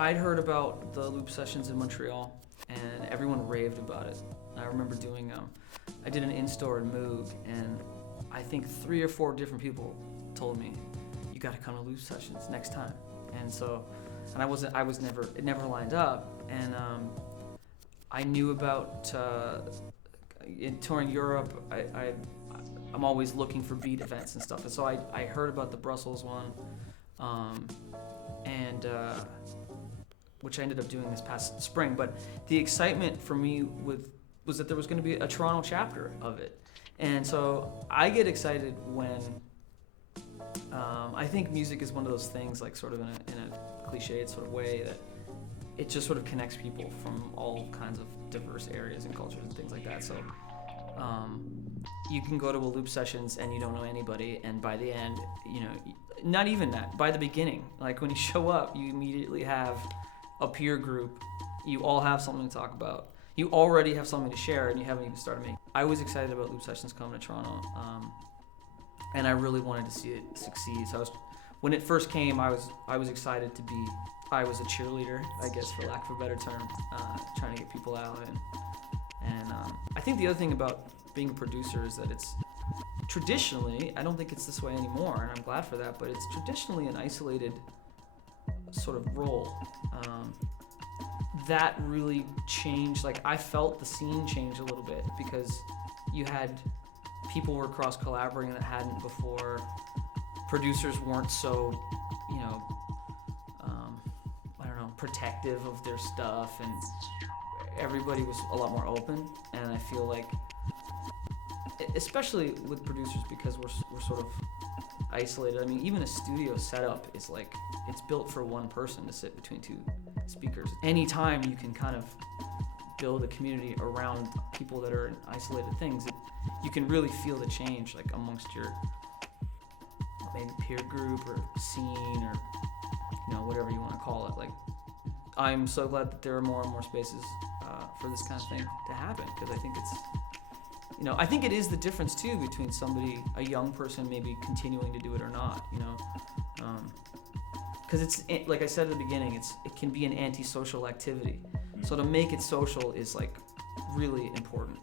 I'd heard about the loop sessions in Montreal, and everyone raved about it. I remember doing, I did an in-store in Moog, and I think 3 or 4 different people told me, you gotta come to loop sessions next time. And so, and it never lined up. And I knew about, in touring Europe, I'm always looking for beat events and stuff. And so I heard about the Brussels one, which I ended up doing this past spring. But the excitement for me was that there was going to be a Toronto chapter of it. And so I get excited when I think music is one of those things, like sort of in a cliched sort of way, that it just sort of connects people from all kinds of diverse areas and cultures and things like that. So you can go to a loop sessions and you don't know anybody, and by the end, you know, not even that, by the beginning, like when you show up, you immediately have a peer group, you all have something to talk about, you already have something to share, and you haven't even started making. I was excited about loop sessions coming to Toronto, and I really wanted to see it succeed. So when it first came, I was excited to be. I was a cheerleader, I guess, for lack of a better term, trying to get people out. And I think the other thing about being a producer is that it's traditionally, I don't think it's this way anymore, and I'm glad for that, but it's traditionally an isolated sort of role. That really changed. Like, I felt the scene change a little bit because you had people were cross collaborating that hadn't before. Producers weren't so, you know, I don't know, protective of their stuff, and everybody was a lot more open. And I feel like, especially with producers, because we're sort of isolated. I mean, even a studio setup is like, it's built for one person to sit between 2 speakers. Anytime you can kind of build a community around people that are in isolated things, you can really feel the change, like amongst your maybe peer group or scene, or you know, whatever you want to call it. Like, I'm so glad that there are more and more spaces for this kind of thing to happen, because I think it's, you know, I think it is the difference too between somebody, a young person, maybe continuing to do it or not, you know, because it's, like I said at the beginning, it can be an antisocial activity. So to make it social is like really important.